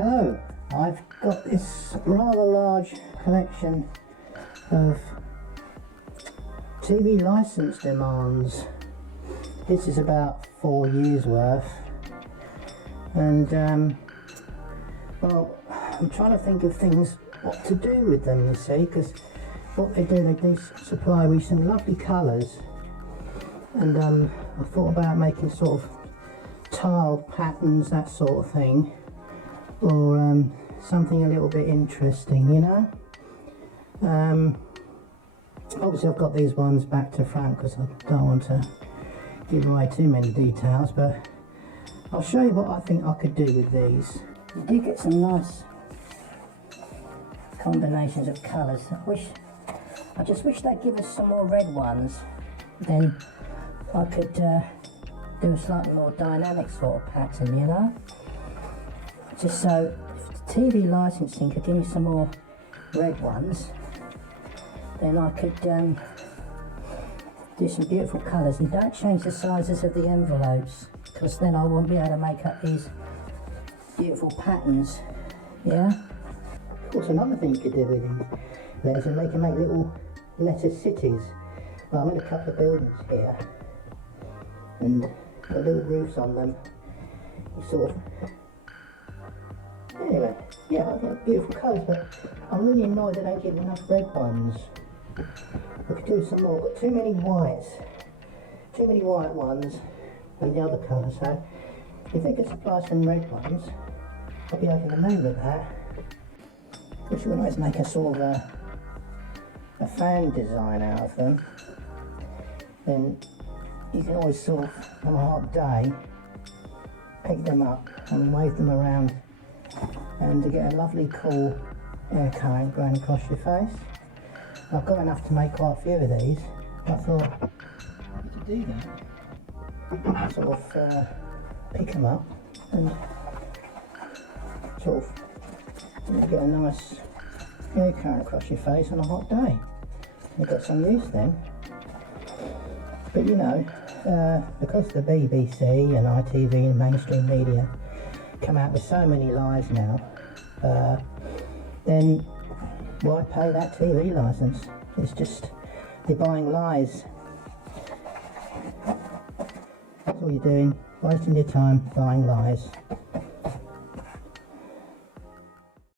Hello, I've got this rather large collection of TV license demands. This is about 4 years worth, and well, I'm trying to think of things what to do with them, you see, because what they supply me some lovely colours, and I thought about making sort of tiled patterns, that sort of thing, or something a little bit interesting, you know. Obviously I've got these ones back to front because I don't want to give away too many details, but I'll show you what I think I could do with these. You do get some nice combinations of colours. I just wish they'd give us some more red ones, then I could do a slightly more dynamic sort of pattern, you know. Just so if the TV licensing could give me some more red ones, then I could do some beautiful colours. And don't change the sizes of the envelopes, because then I won't be able to make up these beautiful patterns. Yeah. Of course, another thing you could do with these letters is they can make little letter cities. Well, I'm in a couple of buildings here, and the little roofs on them, you sort of. Anyway, yeah, I think beautiful colours, but I'm really annoyed they don't give me enough red ones. I could do some more. I've got too many whites, too many white ones, and the other colours. So if they could supply some red ones, I'll be over the moon with that. Which we can always make a sort of a fan design out of them. Then you can always sort of, on a hot day, pick them up and wave them around, and to get a lovely cool air current going across your face. I've got enough to make quite a few of these. I thought you could do that. Sort of pick them up and sort of get a nice air current across your face on a hot day. You've got some use then. But you know, because the BBC and ITV and mainstream media come out with so many lies now, then why pay that TV license? It's just, they're buying lies. That's all you're doing, wasting your time buying lies.